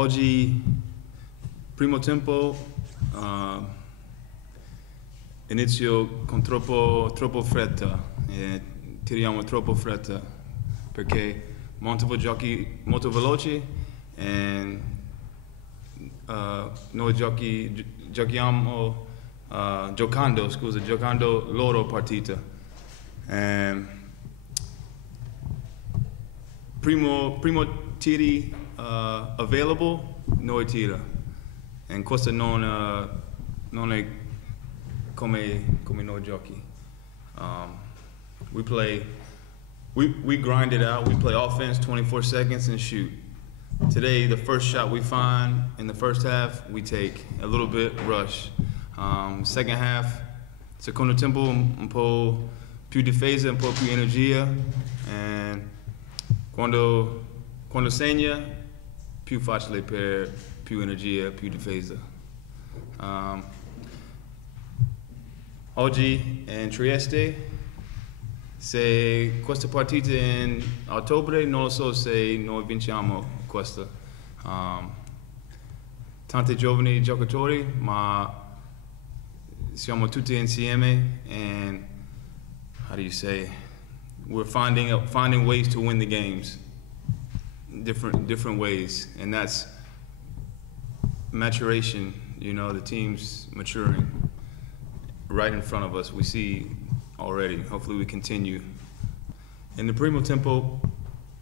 Oggi, primo tempo, inizio con troppo fretta, tiriamo troppo fretta perché molto giochi molto veloci e noi giochiamo giocando loro partita. Primo tiri available, noi tira. E questo non è come noi giochi. We grind it out. We play offense 24 seconds and shoot. Today, the first shot we find in the first half, we take a little bit, rush. Second half, secondo tempo un po' più difesa, un po' più energia. And quando segna, più facile per più energia, più difesa. Oggi in Trieste, se questa partita in ottobre, non lo so se noi vinciamo questa. Tanti giovani giocatori, ma siamo tutti insieme, and how do you say? We're finding ways to win the games, different ways, and that's maturation. You know, the team's maturing right in front of us. We see already. Hopefully, we continue. In the primo tempo,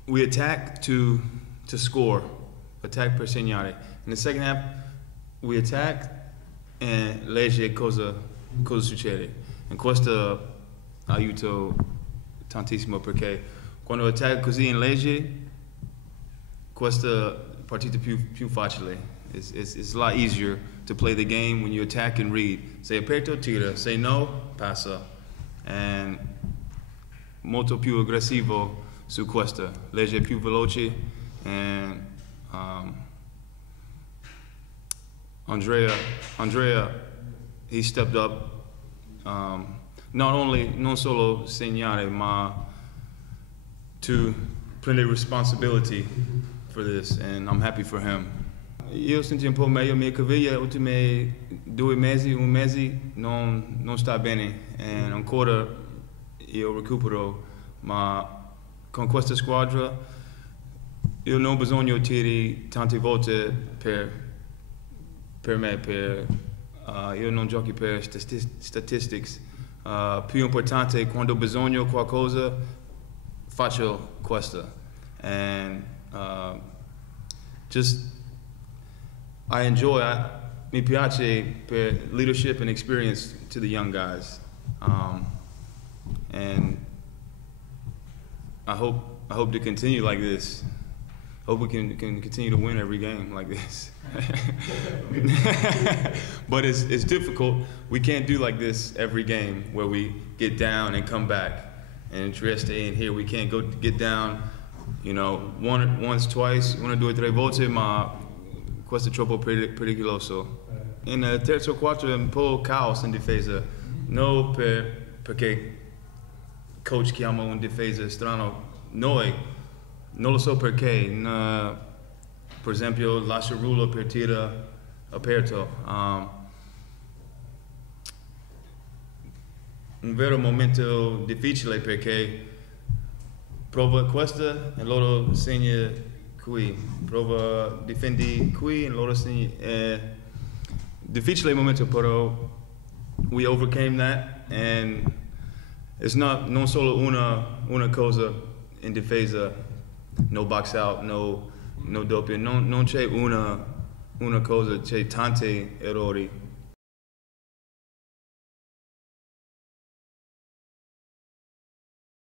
we attack to score, attack per segnare. In the second half, we attack and legge cosa succede. E questo aiuto tantissimo perché quando attacco così in legge, questa partita più facile. It's a lot easier to play the game when you attack and read. Sei aperto, tira. Sei no, passa. And molto più aggressivo su questa. Legge più veloce. And Andrea, he stepped up. Non solo segnare, ma to prendere responsibility for this, and I'm happy for him. Io sento un po' meglio, mia caviglia ultimi 2 mesi, 1 mese non sta bene, e ancora io recupero, ma con questa squadra io non ho bisogno tiri tante volte per me, io non giochi per statistics. Più importante, quando ho bisogno di qualcosa, faccio questa. And mi piace per leadership and experience to the young guys. And I hope to continue like this. Hope we can continue to win every game like this. But it's difficult. We can't do like this every game where we get down and come back. And in Trieste and here we can't get down, you know, once, twice, 1, 2, 3 volte, ma questo è troppo pericoloso. In terzo quarto è un po' caos in difesa. No perché coach chiama un difesa strano. Noi non lo so perché. Per esempio, lascia rullo per tiro aperto. Un vero momento difficile perché prova questa e loro segna qui. Prova difendi qui e loro segna. Difficile momento, però we overcame that, and it's non solo una cosa in difesa, no box out, no doppio, non c'è una cosa, c'è tanti errori